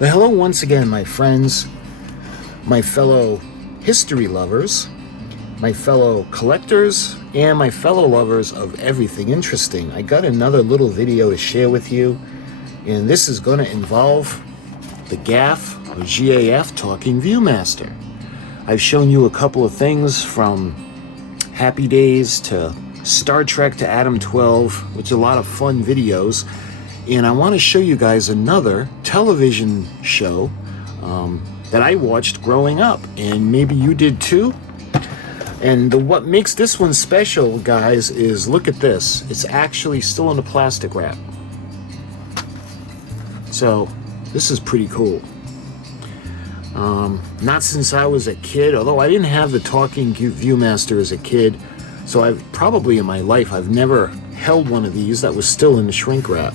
Well, hello once again, my friends, my fellow history lovers, my fellow collectors, and my fellow lovers of everything interesting. I got another little video to share with you, and this is going to involve the GAF, or GAF, Talking Viewmaster. I've shown you a couple of things from Happy Days to Star Trek to Adam 12, which are a lot of fun videos. And I want to show you guys another television show that I watched growing up, and maybe you did too. And what makes this one special, guys, is look at this. It's actually still in the plastic wrap. So this is pretty cool. Not since I was a kid, although I didn't have the Talking Viewmaster as a kid, so I've probably in my life I've never held one of these that was still in the shrink wrap.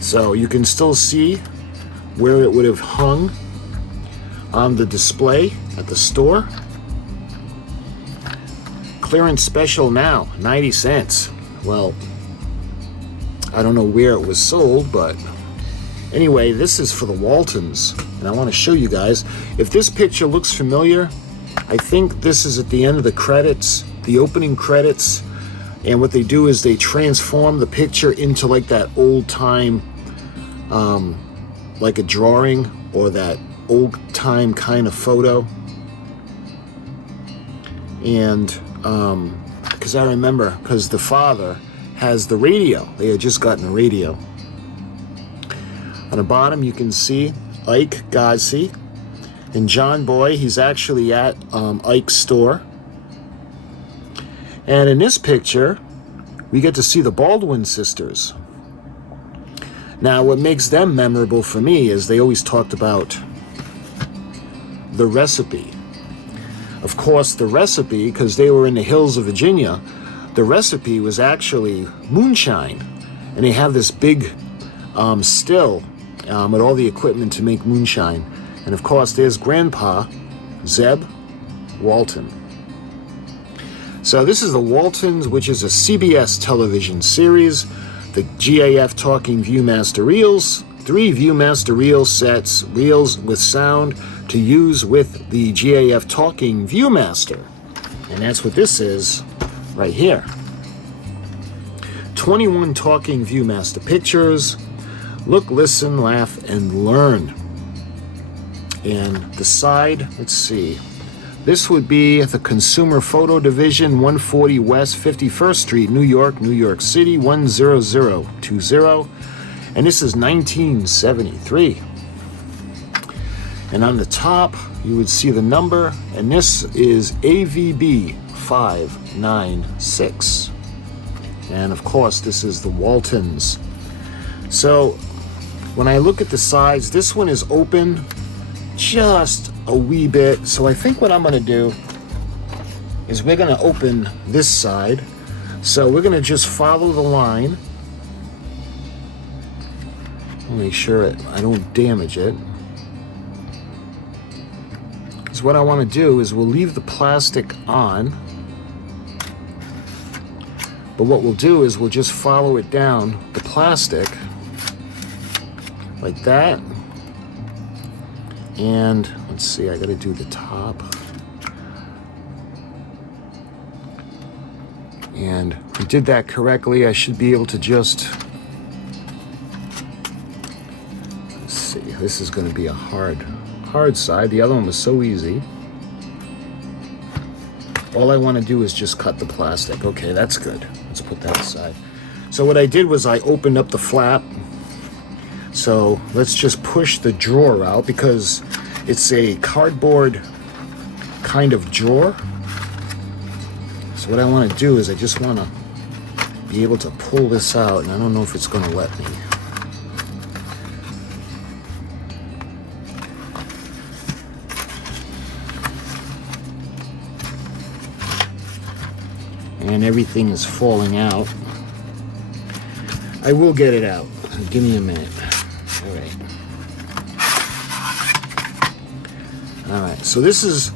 So you can still see where it would have hung on the display at the store. Clearance special now, 90 cents. Well, I don't know where it was sold, but anyway, this is for the Waltons, and I want to show you guys. If this picture looks familiar, I think this is at the end of the credits, the opening credits, and what they do is they transform the picture into like that old time, like a drawing or that old time kind of photo. And because I remember, because the father has the radio, they had just gotten a radio. On the bottom you can see Ike Godsey and John Boy. He's actually at Ike's store. And in this picture we get to see the Baldwin sisters. Now what makes them memorable for me is they always talked about the recipe. Of course, the recipe, because they were in the hills of Virginia, the recipe was actually moonshine. And they have this big still with all the equipment to make moonshine. And of course, there's Grandpa, Zeb Walton. So this is the Waltons, which is a CBS television series. The GAF Talking Viewmaster Reels, 3 Viewmaster reel sets, reels with sound to use with the GAF Talking Viewmaster. And that's what this is right here. 21 Talking Viewmaster pictures. Look, listen, laugh, and learn. And the side, let's see. This would be the Consumer Photo Division, 140 West 51st Street, New York, New York City, 10020. And this is 1973. And on the top, you would see the number, and this is AVB 596. And of course, this is the Waltons. So when I look at the sides, this one is open just a wee bit. So I think what I'm going to do is we're going to open this side. So we're going to just follow the line. Make sure I don't damage it. Because what I want to do is we'll leave the plastic on. But what we'll do is we'll just follow it down the plastic like that. And let's see, I gotta do the top. And if we did that correctly, I should be able to just, let's see, this is gonna be a hard side. The other one was so easy. All I wanna do is just cut the plastic. Okay, that's good. Let's put that aside. So what I did was I opened up the flap. So let's just push the drawer out because it's a cardboard kind of drawer. So what I want to do is I just want to be able to pull this out, and I don't know if it's going to let me. And everything is falling out. I will get it out. Give me a minute. Alright, so this is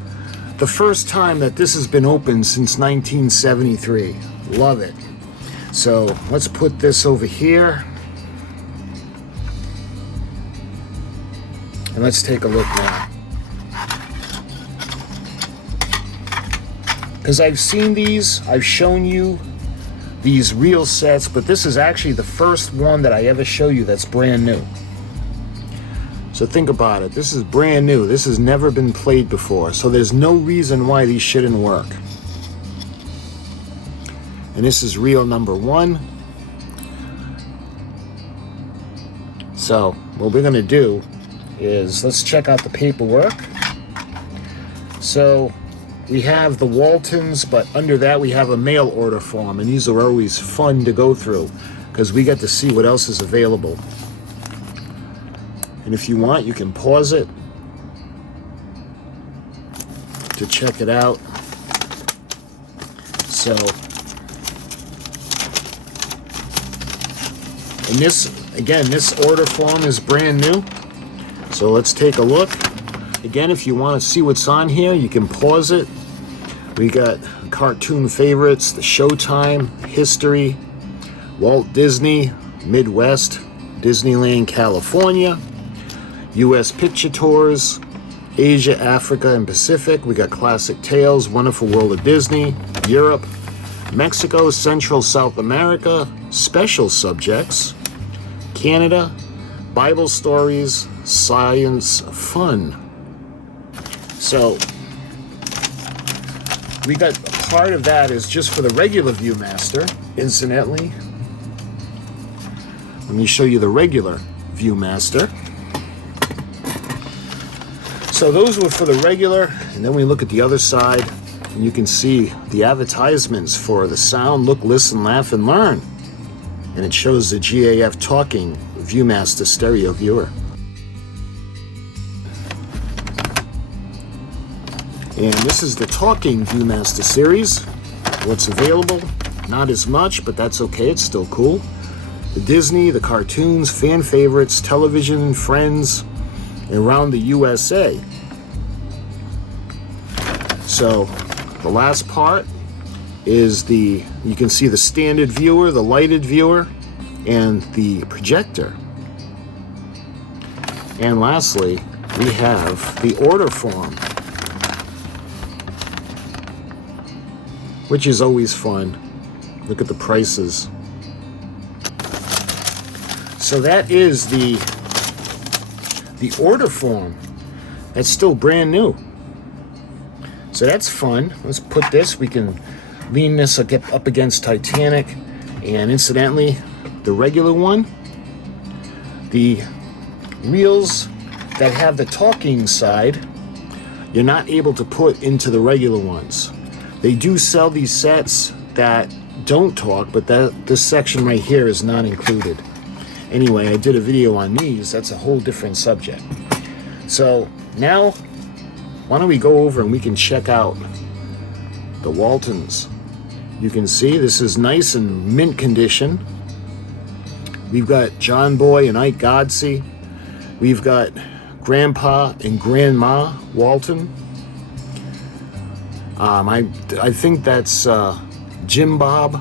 the first time that this has been open since 1973. Love it. So let's put this over here. And let's take a look now. Because I've seen these, I've shown you these reel sets, but this is actually the first one that I ever show you that's brand new. So think about it. This is brand new. This has never been played before. So there's no reason why these shouldn't work. And this is reel number 1. So what we're going to do is let's check out the paperwork. So we have the Waltons, but under that we have a mail order form, and these are always fun to go through because we get to see what else is available. And if you want, you can pause it to check it out. So, and this, again, this order form is brand new. So let's take a look. Again, if you want to see what's on here, you can pause it. We got cartoon favorites, the Showtime, History, Walt Disney, Midwest, Disneyland, California, U.S. Picture Tours, Asia, Africa, and Pacific. We got Classic Tales, Wonderful World of Disney, Europe, Mexico, Central South America, Special Subjects, Canada, Bible Stories, Science, Fun. So we got part of that is just for the regular Viewmaster. Incidentally, let me show you the regular Viewmaster. So those were for the regular, and then we look at the other side, and you can see the advertisements for the Sound, Look, Listen, Laugh, and Learn. And it shows the GAF Talking Viewmaster Stereo Viewer. And this is the Talking Viewmaster series. What's available? Not as much, but that's okay, it's still cool. The Disney, the cartoons, fan favorites, television, friends, and around the USA. So the last part is the, you can see the standard viewer, the lighted viewer, and the projector. And lastly, we have the order form, which is always fun. Look at the prices. So that is the order form. That's still brand new. So that's fun. Let's put this, we can lean this or get up against Titanic. And incidentally, the regular one, the reels that have the talking side, you're not able to put into the regular ones. They do sell these sets that don't talk, but this section right here is not included. Anyway, I did a video on these. That's a whole different subject. So now, why don't we go over and we can check out the Waltons. You can see this is nice and mint condition. We've got John Boy and Ike Godsey. We've got Grandpa and Grandma Walton. I think that's Jim Bob.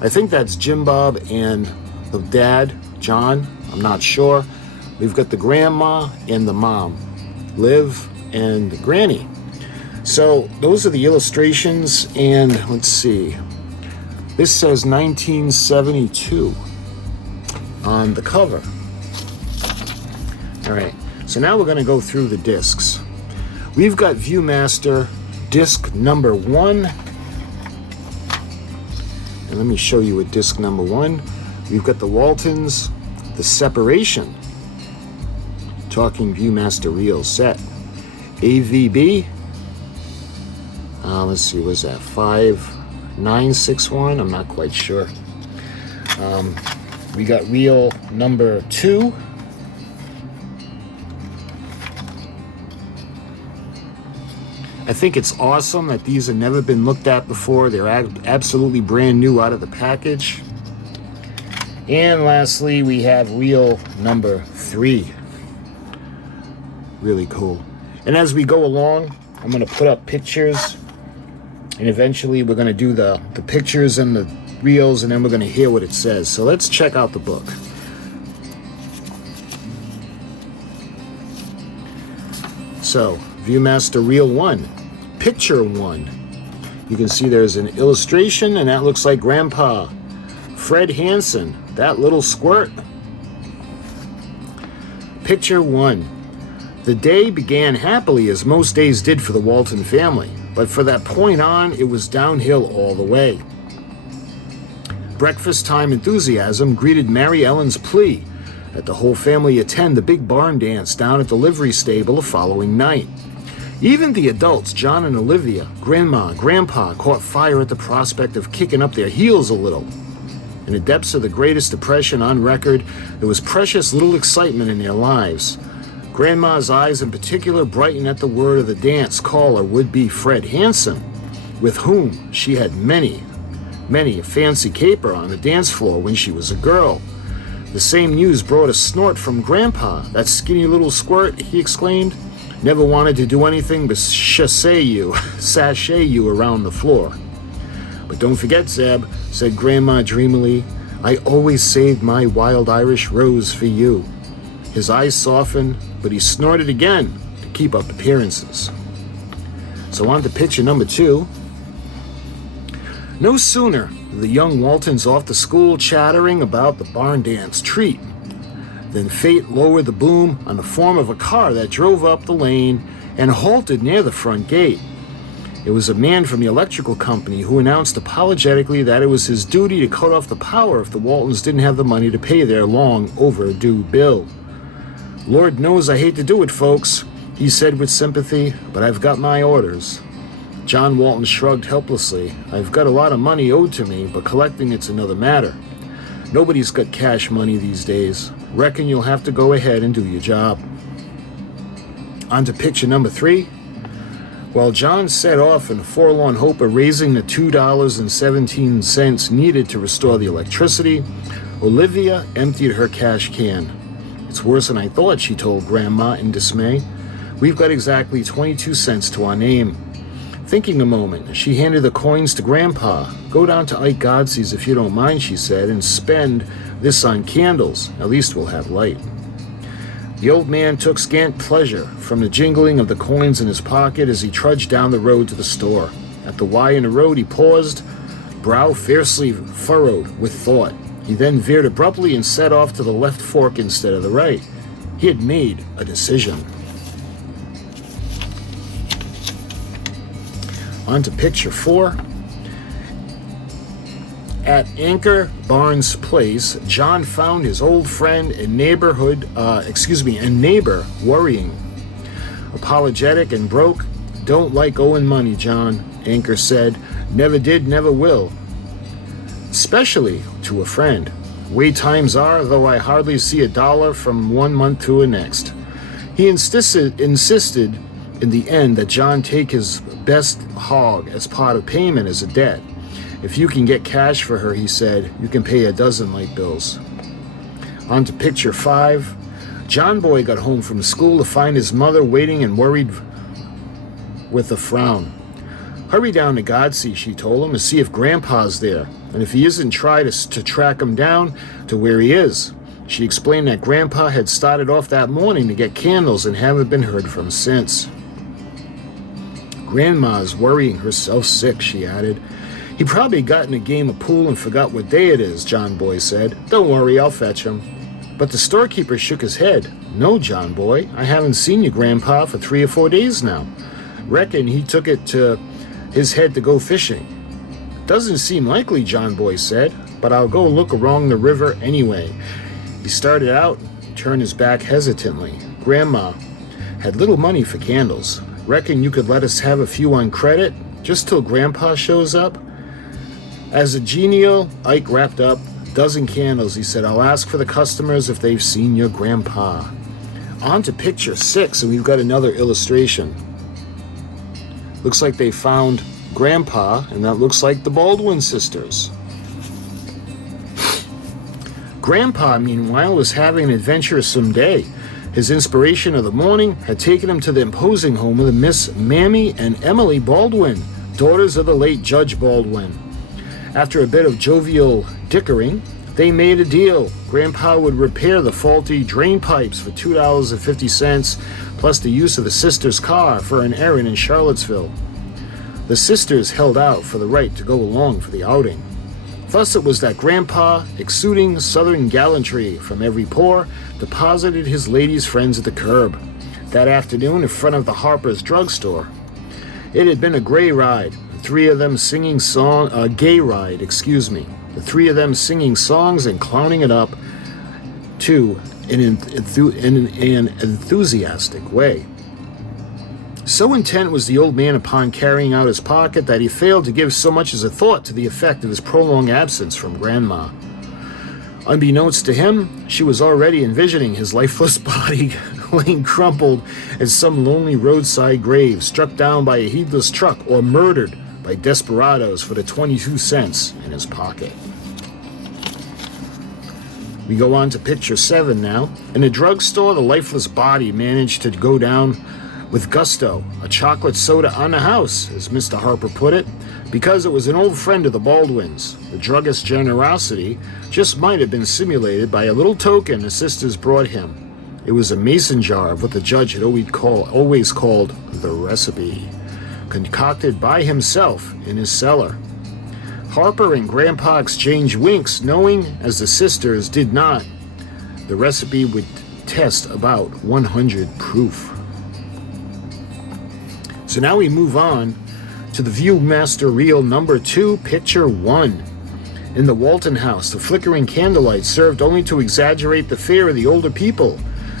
I think that's Jim Bob and the dad, John. I'm not sure. We've got the grandma and the mom, Liv and Granny. So those are the illustrations, and let's see. This says 1972 on the cover. All right, so now we're going to go through the discs. We've got Viewmaster disc number 1. And let me show you what disc number 1. We've got the Waltons, the Separation Talking Viewmaster Reel set. AVB. Let's see, what's that? 5961? I'm not quite sure. We got reel number 2. I think it's awesome that these have never been looked at before. They're absolutely brand new out of the package. And lastly, we have reel number 3. Really cool. And as we go along, I'm going to put up pictures. And eventually we're going to do the pictures and the reels, and then we're going to hear what it says. So let's check out the book. So, Viewmaster Reel 1, Picture 1. You can see there's an illustration, and that looks like Grandpa. Fred Hansen, that little squirt. Picture 1. The day began happily, as most days did for the Walton family, but for that point on, it was downhill all the way. Breakfast time enthusiasm greeted Mary Ellen's plea that the whole family attend the big barn dance down at the livery stable the following night. Even the adults, John and Olivia, Grandma, Grandpa, caught fire at the prospect of kicking up their heels a little. In the depths of the greatest depression on record, there was precious little excitement in their lives. Grandma's eyes in particular brightened at the word of the dance caller would-be Fred Hansen, with whom she had many a fancy caper on the dance floor when she was a girl. The same news brought a snort from Grandpa. That skinny little squirt, he exclaimed, never wanted to do anything but sashay you around the floor. But don't forget, Zeb, said Grandma dreamily, I always saved my wild Irish rose for you. His eyes softened, but he snorted again to keep up appearances. So on to picture number 2. No sooner were the young Waltons off to school chattering about the barn dance treat than fate lowered the boom on the form of a car that drove up the lane and halted near the front gate. It was a man from the electrical company who announced apologetically that it was his duty to cut off the power if the Waltons didn't have the money to pay their long overdue bill. Lord knows I hate to do it, folks, he said with sympathy, but I've got my orders. John Walton shrugged helplessly. I've got a lot of money owed to me, but collecting it's another matter. Nobody's got cash money these days. Reckon you'll have to go ahead and do your job. On to picture number 3. While John set off in forlorn hope of raising the $2.17 needed to restore the electricity, Olivia emptied her cash can. It's worse than I thought, she told Grandma in dismay. We've got exactly 22 cents to our name. Thinking a moment, she handed the coins to Grandpa. Go down to Ike Godsey's if you don't mind, she said, and spend this on candles. At least we'll have light. The old man took scant pleasure from the jingling of the coins in his pocket as he trudged down the road to the store. At the Y in the road, he paused, brow fiercely furrowed with thought. He then veered abruptly and set off to the left fork instead of the right. He had made a decision. On to picture 4. At Anchor Barnes Place, John found his old friend and neighbor worrying. Apologetic and broke. Don't like owing money, John, Anchor said. Never did, never will. Especially to a friend. Way times are, though I hardly see a dollar from one month to the next. He insisted in the end that John take his best hog as part of payment as a debt. If you can get cash for her, he said, you can pay a dozen light bills. On to picture 5. John Boy got home from school to find his mother waiting and worried with a frown. Hurry down to Godsey, she told him, to see if Grandpa's there, and if he isn't, try to track him down to where he is. She explained that Grandpa had started off that morning to get candles and haven't been heard from since. Grandma's worrying herself sick, she added. He probably got in a game of pool and forgot what day it is, John Boy said. Don't worry, I'll fetch him. But the storekeeper shook his head. No, John Boy, I haven't seen your Grandpa for 3 or 4 days now. Reckon he took it to his head to go fishing. Doesn't seem likely, John Boy said, but I'll go look along the river anyway. He started out and turned his back hesitantly. Grandma had little money for candles. Reckon you could let us have a few on credit, just till Grandpa shows up? As a genial, Ike wrapped up a dozen candles. He said, I'll ask for the customers if they've seen your Grandpa. On to picture 6, and we've got another illustration. Looks like they found Grandpa, and that looks like the Baldwin sisters. Grandpa, meanwhile, was having an adventuresome day. His inspiration of the morning had taken him to the imposing home of the Miss Mammy and Emily Baldwin, daughters of the late Judge Baldwin. After a bit of jovial dickering, they made a deal. Grandpa would repair the faulty drain pipes for $2.50, plus the use of the sisters' car for an errand in Charlottesville. The sisters held out for the right to go along for the outing. Thus it was that Grandpa, exuding southern gallantry from every pore, deposited his ladies' friends at the curb that afternoon in front of the Harper's drugstore. It had been a gay ride, the three of them singing songs and clowning it up, too, in an enthusiastic way. So intent was the old man upon carrying out his pocket that he failed to give so much as a thought to the effect of his prolonged absence from Grandma. Unbeknownst to him, she was already envisioning his lifeless body laying crumpled at some lonely roadside grave, struck down by a heedless truck or murdered by desperados for the 22 cents in his pocket. We go on to picture 7 now. In a drugstore, the lifeless body managed to go down with gusto, a chocolate soda on the house, as Mr. Harper put it, because it was an old friend of the Baldwins. The druggist's generosity just might have been simulated by a little token the sisters brought him. It was a mason jar of what the judge had always called the recipe, concocted by himself in his cellar. Harper and Grandpa exchanged winks, knowing, as the sisters did not, the recipe would test about 100 proof. So now we move on to the Viewmaster Reel number 2, picture 1. In the Walton house, the flickering candlelight served only to exaggerate the fear of the older people.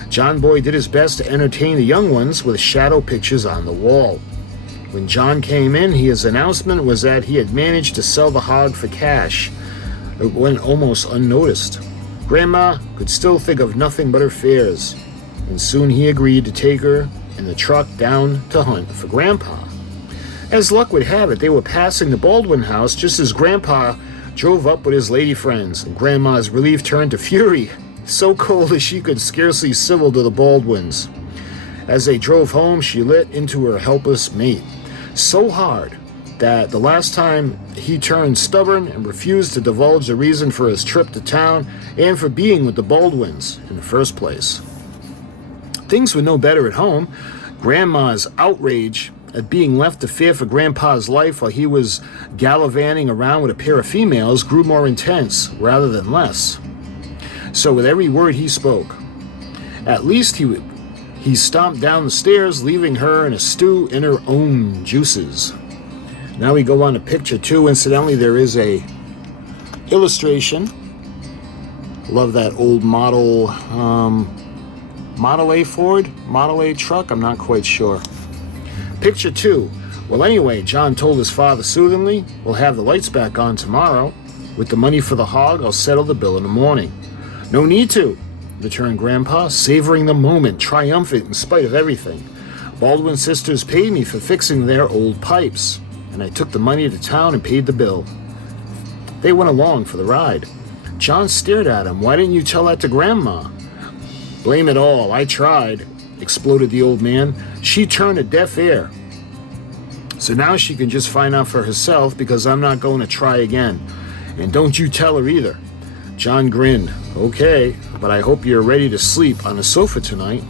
John Boy did his best to entertain the young ones with shadow pictures on the wall. When John came in, his announcement was that he had managed to sell the hog for cash. It went almost unnoticed. Grandma could still think of nothing but her fares, and soon he agreed to take her in the truck down to hunt for Grandpa. As luck would have it, they were passing the Baldwin house just as Grandpa drove up with his lady friends, and Grandma's relief turned to fury, so cold that she could scarcely civil to the Baldwins. As they drove home, she lit into her helpless mate so hard that the last time he turned stubborn and refused to divulge the reason for his trip to town and for being with the Baldwins in the first place. Things were no better at home. Grandma's outrage at being left to fear for Grandpa's life while he was gallivanting around with a pair of females grew more intense rather than less. So with every word he spoke, at least he stomped down the stairs, leaving her in a stew in her own juices. Now we go on to picture 2. Incidentally, there is a illustration. Love that old Model A Ford? Model A truck? I'm not quite sure. Picture 2. Well, anyway, John told his father soothingly, we'll have the lights back on tomorrow. With the money for the hog, I'll settle the bill in the morning. No need to, returned Grandpa, savoring the moment, triumphant in spite of everything. Baldwin sisters paid me for fixing their old pipes, and I took the money to town and paid the bill. They went along for the ride. John stared at him. Why didn't you tell that to Grandma? Blame it all. I tried, exploded the old man. She turned a deaf ear. So now she can just find out for herself because I'm not going to try again. And don't you tell her either. John grinned. Okay, but I hope you're ready to sleep on the sofa tonight.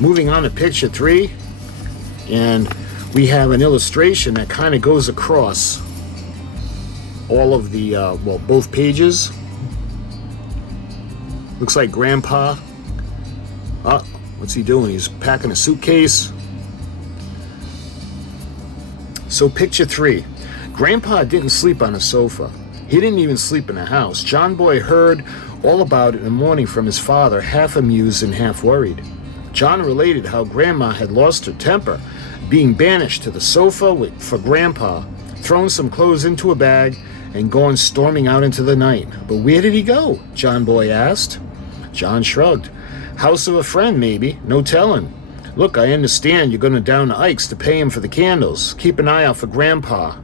Moving on to picture 3, and we have an illustration that kind of goes across all of the, both pages. Looks like Grandpa. What's he doing? He's packing a suitcase. So picture 3. Grandpa didn't sleep on a sofa. He didn't even sleep in the house. John Boy heard all about it in the morning from his father, half amused and half worried. John related how Grandma had lost her temper, being banished to the sofa for Grandpa, thrown some clothes into a bag, and gone storming out into the night. But where did he go? John Boy asked. John shrugged. House of a friend, maybe. No telling. Look, I understand you're going down to Ike's to pay him for the candles. Keep an eye out for Grandpa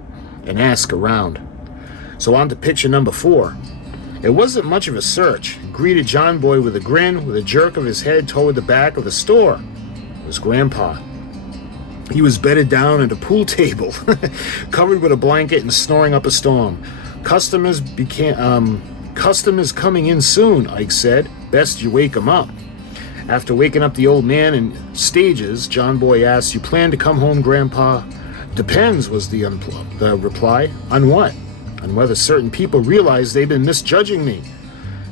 and ask around. So on to picture number 4. It wasn't much of a search. It greeted John Boy with a grin, with a jerk of his head toward the back of the store. It was Grandpa. He was bedded down at a pool table, covered with a blanket and snoring up a storm. Customers coming in soon, Ike said. Best you wake 'em up. After waking up the old man in stages, John Boy asked, "You plan to come home, Grandpa?" "Depends," was the reply. "On what?" "On whether certain people realize they've been misjudging me.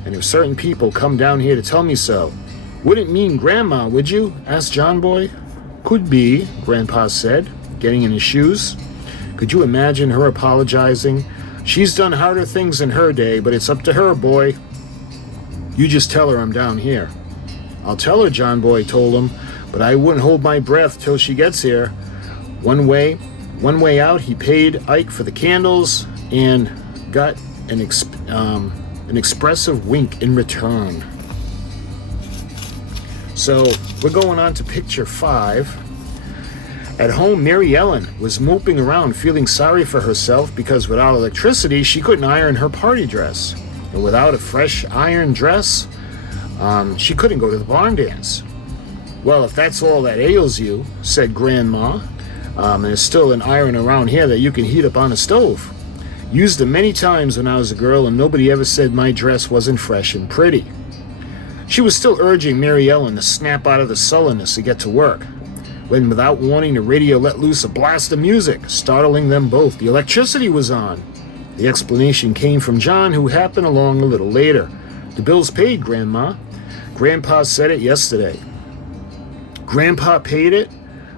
And if certain people come down here to tell me so." "Wouldn't mean Grandma, would you?" asked John Boy. "Could be," Grandpa said, getting in his shoes. "Could you imagine her apologizing? She's done harder things in her day, but it's up to her, boy." "You just tell her I'm down here." "I'll tell her," John Boy told him, "but I wouldn't hold my breath till she gets here." One way out, he paid Ike for the candles and got an expressive wink in return. So we're going on to picture 5. At home, Mary Ellen was moping around, feeling sorry for herself because without electricity, she couldn't iron her party dress. And without a fresh iron dress, she couldn't go to the barn dance. "Well, if that's all that ails you," said Grandma, "and there's still an iron around here that you can heat up on a stove. Used them many times when I was a girl, and nobody ever said my dress wasn't fresh and pretty." She was still urging Mary Ellen to snap out of the sullenness and get to work, when without warning the radio let loose a blast of music, startling them both. The electricity was on. The explanation came from John, who happened along a little later. "The bill's paid, Grandma. Grandpa said it yesterday." Grandpa paid it,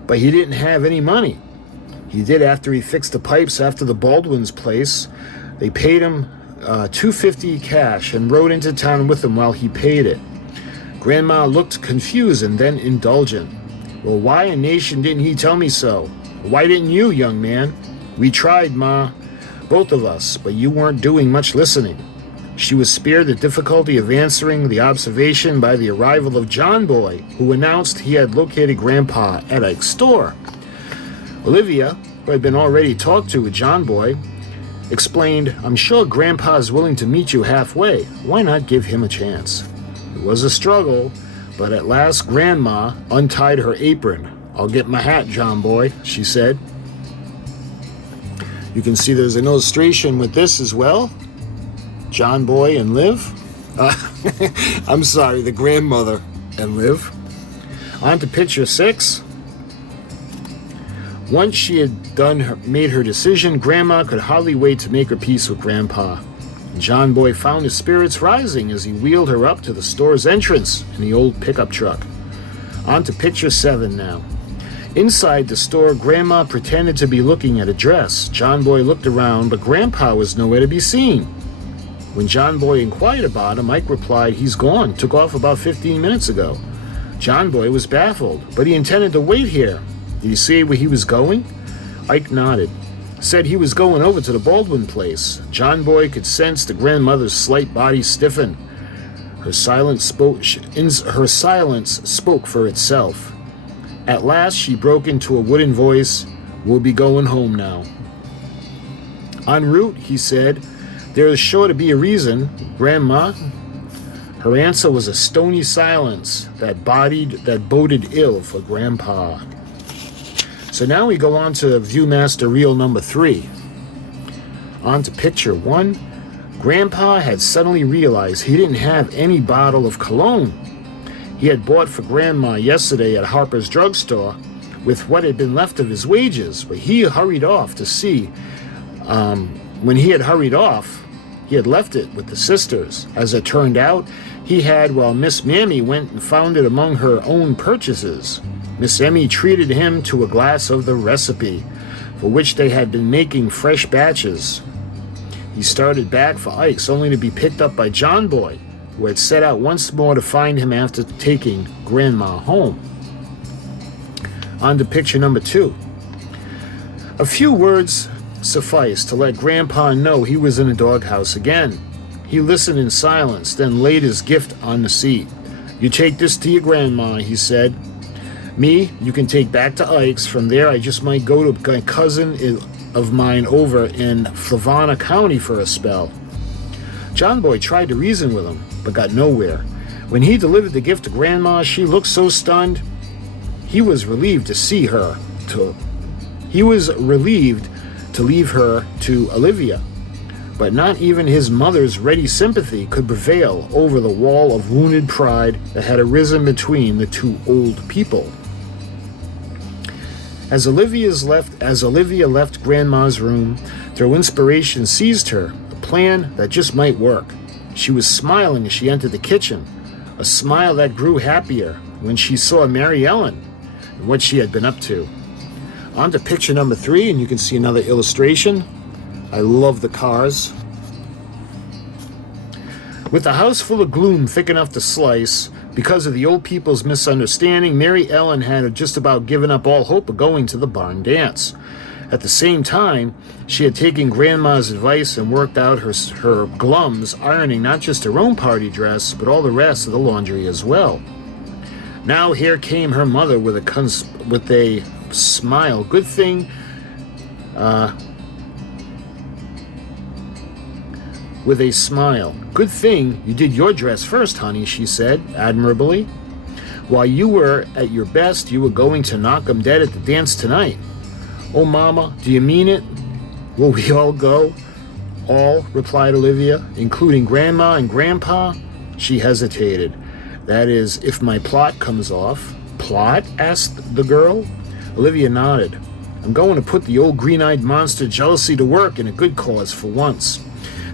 but he didn't have any money. He did after he fixed the pipes after the Baldwin's place. They paid him $250 cash and rode into town with him while he paid it. Grandma looked confused and then indulgent. "Well, why in nation didn't he tell me so? Why didn't you, young man?" "We tried, Ma, both of us, but you weren't doing much listening." She was spared the difficulty of answering the observation by the arrival of John Boy, who announced he had located Grandpa at Ike's store. Olivia, who had been already talked to with John Boy, explained, "I'm sure Grandpa is willing to meet you halfway. Why not give him a chance?" It was a struggle, but at last Grandma untied her apron. "I'll get my hat, John Boy," she said. You can see there's an illustration with this as well. John Boy and Liv. I'm sorry, the grandmother and Liv. On to picture 6. Once she had made her decision, Grandma could hardly wait to make her peace with Grandpa. John Boy found his spirits rising as he wheeled her up to the store's entrance in the old pickup truck. On to picture 7 now. Inside the store, Grandma pretended to be looking at a dress. John Boy looked around, but Grandpa was nowhere to be seen. When John Boy inquired about him, Ike replied, "He's gone, took off about 15 minutes ago." John Boy was baffled, but he intended to wait here. Did he say where he was going? Ike nodded. Said he was going over to the Baldwin place. John Boy could sense the grandmother's slight body stiffen. Her silence spoke for itself. At last she broke into a wooden voice, "We'll be going home now." "En route," he said. "There is sure to be a reason, Grandma." Her answer was a stony silence that boded ill for Grandpa. So now we go on to Viewmaster Reel number 3. On to picture 1. Grandpa had suddenly realized he didn't have any bottle of cologne. He had bought for Grandma yesterday at Harper's drugstore with what had been left of his wages, but he hurried off to see. When he had hurried off, he had left it with the sisters. As it turned out, he had, while Miss Mammy went and found it among her own purchases. Miss Emmy treated him to a glass of the recipe, for which they had been making fresh batches. He started back for Ike's, only to be picked up by John Boy, who had set out once more to find him after taking Grandma home. On to picture number 2. A few words sufficed to let Grandpa know he was in a doghouse again. He listened in silence, then laid his gift on the seat. "You take this to your Grandma," he said. "Me, you can take back to Ike's. From there, I just might go to a cousin of mine over in Flavana County for a spell." John Boy tried to reason with him, but got nowhere. When he delivered the gift to Grandma, she looked so stunned. He was relieved to leave her to Olivia, but not even his mother's ready sympathy could prevail over the wall of wounded pride that had arisen between the two old people. As Olivia left Grandma's room, their inspiration seized her, a plan that just might work. She was smiling as she entered the kitchen, a smile that grew happier when she saw Mary Ellen and what she had been up to. On to picture number 3, and you can see another illustration. I love the cars. With the house full of gloom thick enough to slice, because of the old people's misunderstanding, Mary Ellen had just about given up all hope of going to the barn dance. At the same time, she had taken Grandma's advice and worked out her glums, ironing not just her own party dress, but all the rest of the laundry as well. Now here came her mother with a smile. Good thing, with a smile. Good thing you did your dress first, honey, she said, admirably. While you were at your best, you were going to knock 'em dead at the dance tonight. Oh, Mama, do you mean it? Will we all go? All, replied Olivia, including Grandma and Grandpa. She hesitated. That is, if my plot comes off. Plot? Asked the girl. Olivia nodded. I'm going to put the old green-eyed monster jealousy to work in a good cause for once.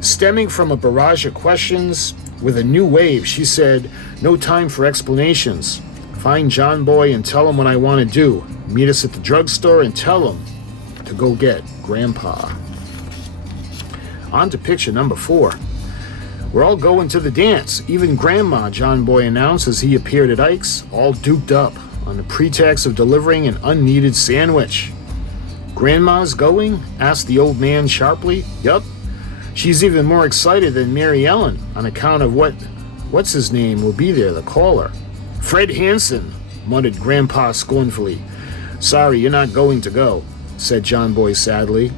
Stemming from a barrage of questions, with a new wave, she said, no time for explanations. Find John Boy and tell him what I want to do. Meet us at the drugstore and tell him to go get Grandpa. On to picture number 4. We're all going to the dance. Even Grandma, John Boy announced as he appeared at Ike's, all duped up, on the pretext of delivering an unneeded sandwich. Grandma's going? Asked the old man sharply. Yup. She's even more excited than Mary Ellen on account of what's his name will be there, the caller. Fred Hansen, muttered Grandpa scornfully. Sorry, you're not going to go, said John Boy sadly.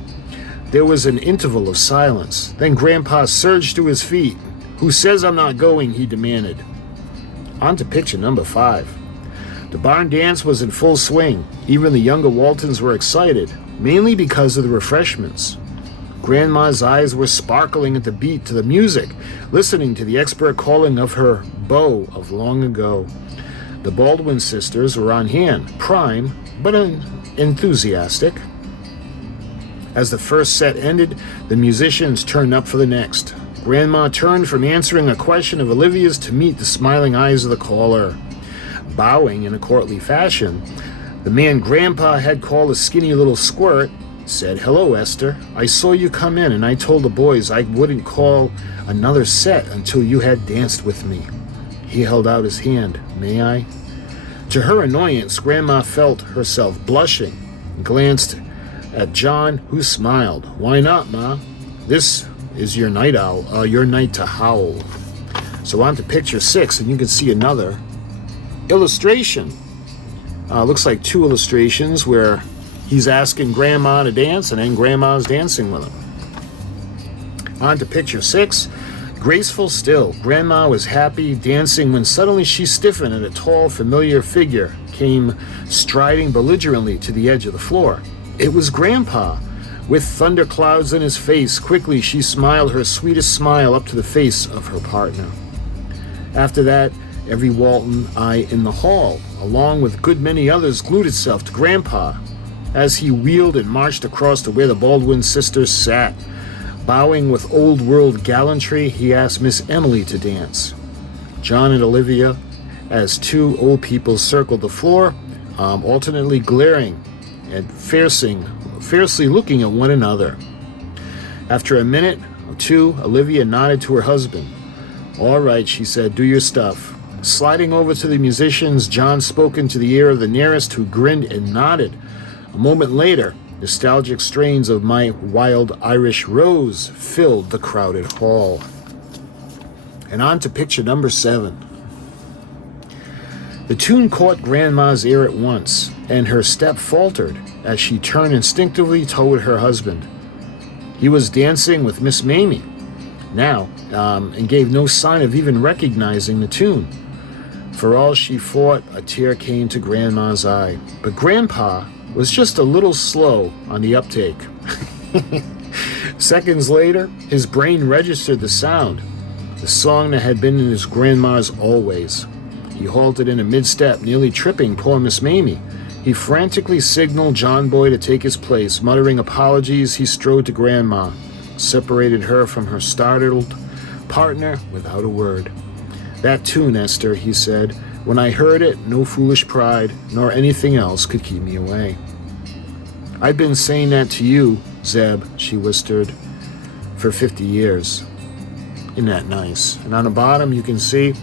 There was an interval of silence. Then Grandpa surged to his feet. Who says I'm not going? He demanded. On to picture number 5. The barn dance was in full swing. Even the younger Waltons were excited, mainly because of the refreshments. Grandma's eyes were sparkling at the beat to the music, listening to the expert calling of her beau of long ago. The Baldwin sisters were on hand, prime, but enthusiastic. As the first set ended, the musicians turned up for the next. Grandma turned from answering a question of Olivia's to meet the smiling eyes of the caller. Bowing in a courtly fashion, the man Grandpa had called a skinny little squirt said, Hello, Esther. I saw you come in, and I told the boys I wouldn't call another set until you had danced with me. He held out his hand. May I? To her annoyance, Grandma felt herself blushing and glanced at John, who smiled. Why not, Ma? This is your night to howl. So on to picture 6, and you can see another illustration. Looks like 2 illustrations where he's asking Grandma to dance, and then Grandma's dancing with him. On to picture 6. Graceful still, Grandma was happy dancing when suddenly she stiffened and a tall, familiar figure came striding belligerently to the edge of the floor. It was Grandpa. With thunderclouds in his face, quickly she smiled her sweetest smile up to the face of her partner. After that, every Walton eye in the hall, along with a good many others, glued itself to Grandpa. As he wheeled and marched across to where the Baldwin sisters sat, bowing with old-world gallantry, he asked Miss Emily to dance. John and Olivia, as 2 old people circled the floor, alternately glaring and fiercely looking at one another. After a minute or 2, Olivia nodded to her husband. All right, she said, do your stuff. Sliding over to the musicians, John spoke into the ear of the nearest, who grinned and nodded. A moment later, nostalgic strains of My Wild Irish Rose filled the crowded hall. And on to picture number 7. The tune caught Grandma's ear at once, and her step faltered as she turned instinctively toward her husband. He was dancing with Miss Mamie now, and gave no sign of even recognizing the tune. For all she fought, a tear came to Grandma's eye. But Grandpa was just a little slow on the uptake. Seconds later, his brain registered the sound, the song that had been in his grandma's always. He halted in a mid-step, nearly tripping poor Miss Mamie. He frantically signaled John Boy to take his place. Muttering apologies, he strode to Grandma, separated her from her startled partner without a word. "That tune, Esther," he said. "When I heard it, no foolish pride, nor anything else could keep me away." "I've been saying that to you, Zeb," she whispered, "for 50 years. Isn't that nice?" And on the bottom, you can see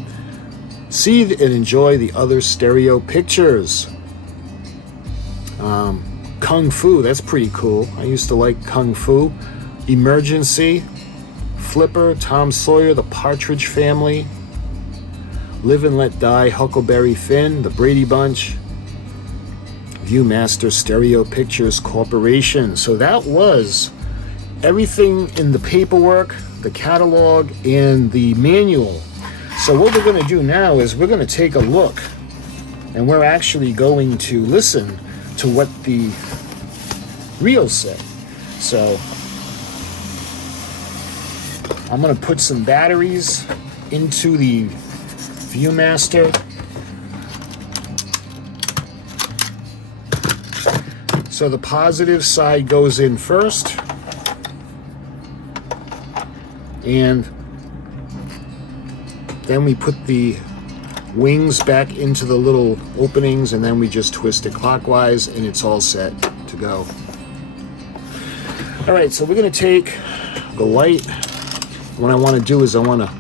and enjoy the other stereo pictures. Kung Fu, that's pretty cool. I used to like Kung Fu. Emergency, Flipper, Tom Sawyer, The Partridge Family, Live and Let Die, Huckleberry Finn, The Brady Bunch, Viewmaster Stereo Pictures Corporation. So that was everything in the paperwork, the catalog, and the manual. So what we're going to do now is we're going to take a look, and we're actually going to listen to what the reels say. So I'm going to put some batteries into the Viewmaster. So the positive side goes in first, and then we put the wings back into the little openings, and then we just twist it clockwise, and it's all set to go. All right, so we're going to take the light. What I want to do is I want to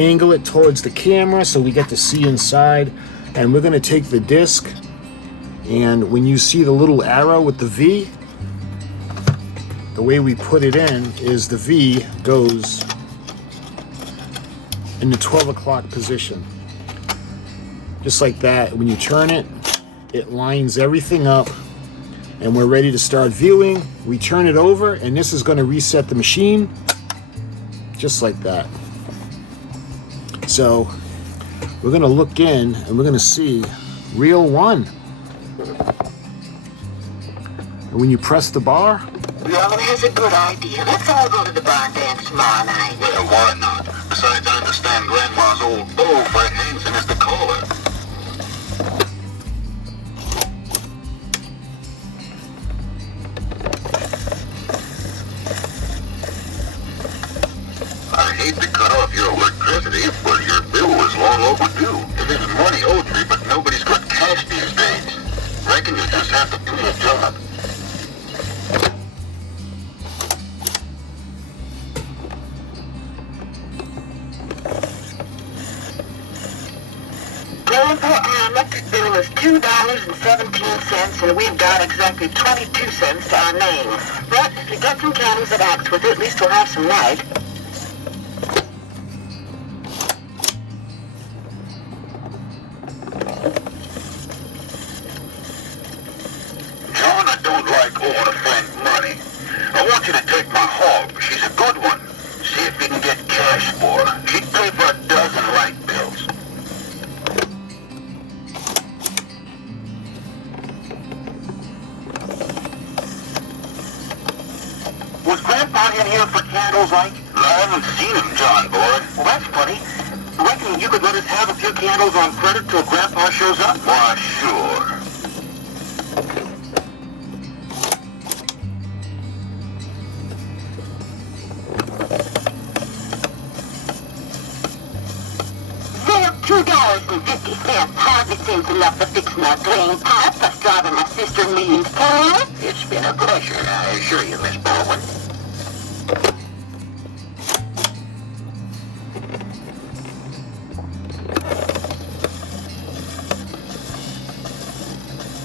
angle it towards the camera so we get to see inside, and we're going to take the disc, and when you see the little arrow with the V, the way we put it in is the V goes in the 12 o'clock position. Just like that. When you turn it, it lines everything up, and we're ready to start viewing. We turn it over, and this is going to reset the machine just like that. So we're going to look in, and we're going to see reel 1. And when you press the bar, Mom has a good idea. Let's all go to the barn dance tomorrow night. Well, why not? Besides, I understand Grandma's old beau, Fred Hanson, is the caller. I hate to cut off your electricity, but your bill was long overdue. There's money owed me, but nobody's got cash these days. Reckon you just have to do your job. Grandpa, our electric bill is $2.17, and we've got exactly 22 cents to our names. But if you get some candles that act with it, at least we'll have some light. John, I don't like owing a friend money. I want you to take my hog. She's a good one. See if you can get cash for her. She'd pay for a dozen light bills. Was Grandpa in here for candles, like? I haven't seen him, John, boy. Well, that's funny. Reckon you could let us have a few candles on credit till Grandpa shows up? Why, sure. There, $2.50. Hardly seems enough to fix my drain pipe for driving my sister and me in town. It's been a pleasure, I assure you, Miss Baldwin.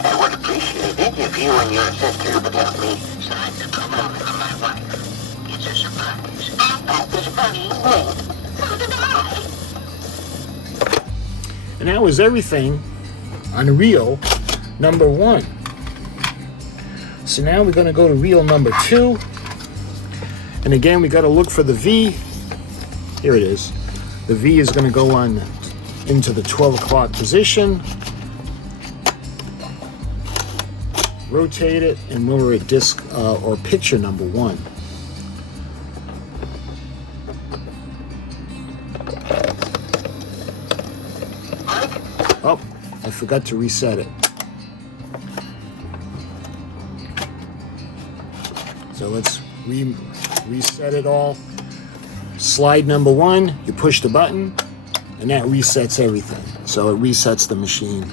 I would appreciate it if you and your sister would help me sign the proposal for my wife. It's a surprise. At this funny wait. So did I. and that was everything on reel number 1. So now we're going to go to reel number 2, and again we got to look for the V. Here it is. The V is going to go on into the 12 o'clock position. rotate it, and when we're at disc or picture number 1. Oh, I forgot to reset it. So let's reset it all. Slide number 1, you push the button, and that resets everything. So it resets the machine.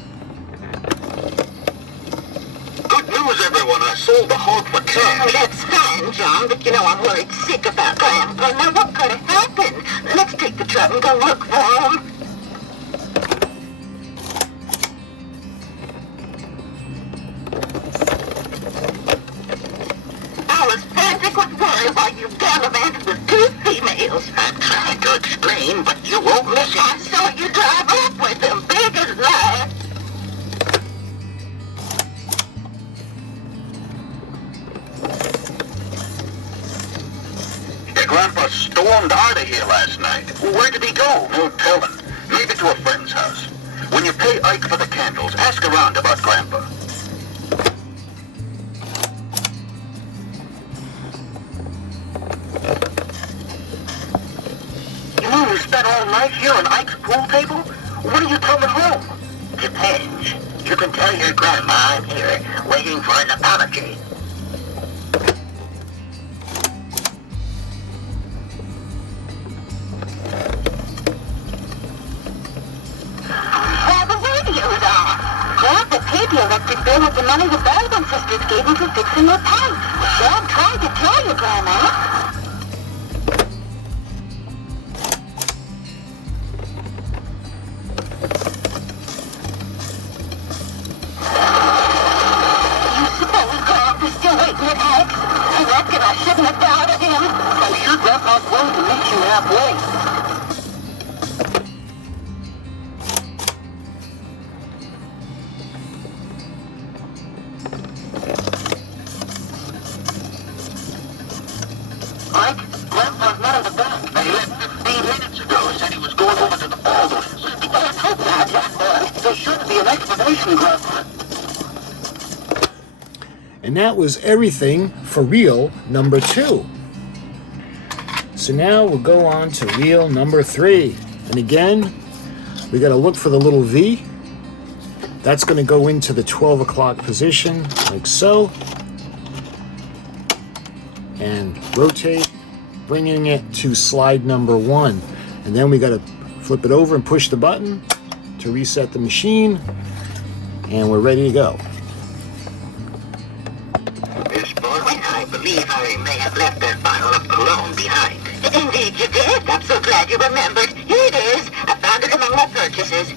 Good news, everyone. I sold the hog for cash. Oh, that's fine, John, but you know I'm worried sick about Grandpa. Now what could have happened? Let's take the truck and go look for him. I was frantic with worry while you gallivanted with 2 females. I'm trying to explain, but you won't listen. I saw you drive off with them, big as life. Your grandpa stormed out of here last night. Where did he go? No telling. Maybe to a friend's house. When you pay Ike for the candles, ask around about Grandpa. You mean you spent all night here on Ike's pool table? When are you coming home? Depends. You can tell your grandma I'm here, waiting for an apology. Well, the radio's on. Grandpa paid the electric bill with the money the Waltons sisters gave him for fixing their pipes. Well, I'm trying to tell you, Grandma. You suppose Grandpa's still waiting at Ike's? I reckon I shouldn't have doubted him. I'm sure Grandpa's willing to meet you halfway. Ike, Grandpa's not in the back. He left 15 minutes ago. Said he was going over to the Baldwins. Let's hope not, young boy. There should be an explanation, Grandpa. And that was everything for reel number 2. So now we'll go on to reel number 3. And again, we got to look for the little V. That's going to go into the 12 o'clock position, like so. And rotate, bringing it to slide number 1. And then we got to flip it over and push the button to reset the machine. And we're ready to go. Miss Baldwin, I believe I may have left that bottle of cologne behind. Indeed you did. I'm so glad you remembered. Here it is. I found it among my purchases.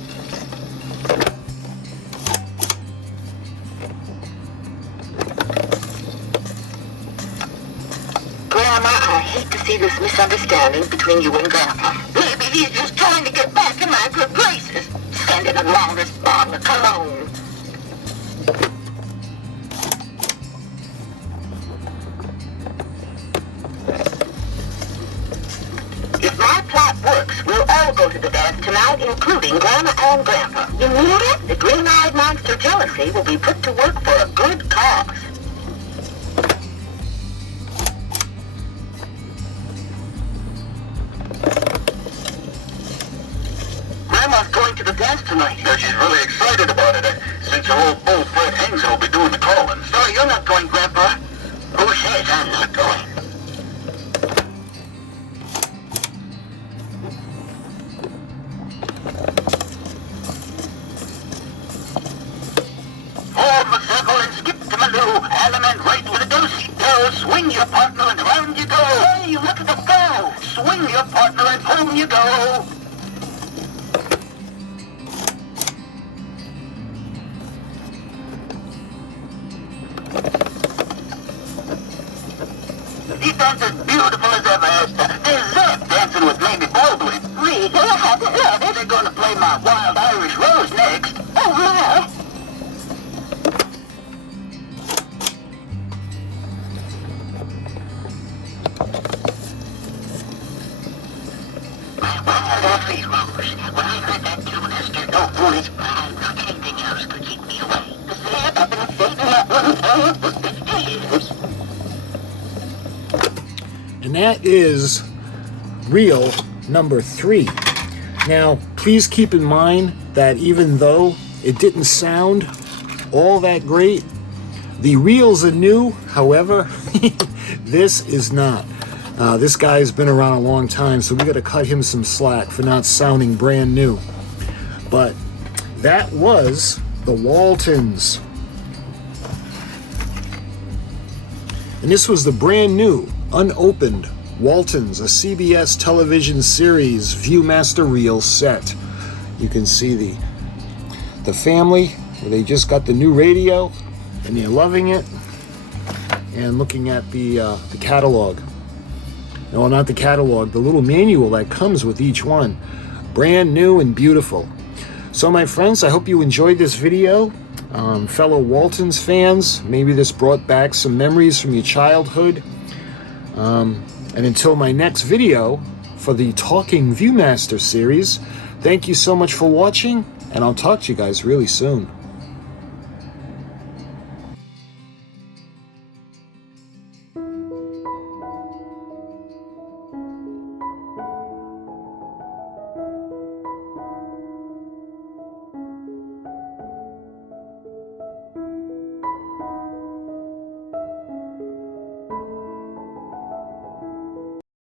Grandma, I hate to see this misunderstanding between you and Grandpa. Maybe he's just trying to get back in my good graces, sending along this bottle of cologne. If my plot works, we'll all go to the dance tonight, including Grandma and Grandpa. You need it? The green-eyed monster jealousy will be put to work for a good cause. Grandma's going to the dance tonight. Yeah, she's really excited about it. Since her old bull Fred Hengser will be doing the calling. Sorry, you're not going, Grandpa. Who says I'm not going? Form a circle and skip to Maloo. Element right with a do-si-do. Swing your partner and round you go. Hey, look at the go. Swing your partner and home you go. He dances beautiful as ever, Esther. There's Zeb dancing with Mamie Baldwin. Really? I hadn't heard it. They're gonna play my Wild Irish Rose next. Oh, my. My Wild Irish Rose. When I heard that tune, Esther, no voice, anything else could keep me away. Zeb, I've been saving that one And that is reel number 3. Now, please keep in mind that even though it didn't sound all that great, the reels are new. However, this is not. This guy's been around a long time, so we got to cut him some slack for not sounding brand new. But that was the Waltons. And this was the brand new, unopened Waltons, a CBS television series Viewmaster reel set. You can see the family, where they just got the new radio, and they're loving it. And looking at the catalog. No, not the catalog, the little manual that comes with each one. Brand new and beautiful. So my friends, I hope you enjoyed this video. Fellow Waltons fans, maybe this brought back some memories from your childhood. And until my next video for the Talking Viewmaster series, thank you so much for watching, and I'll talk to you guys really soon.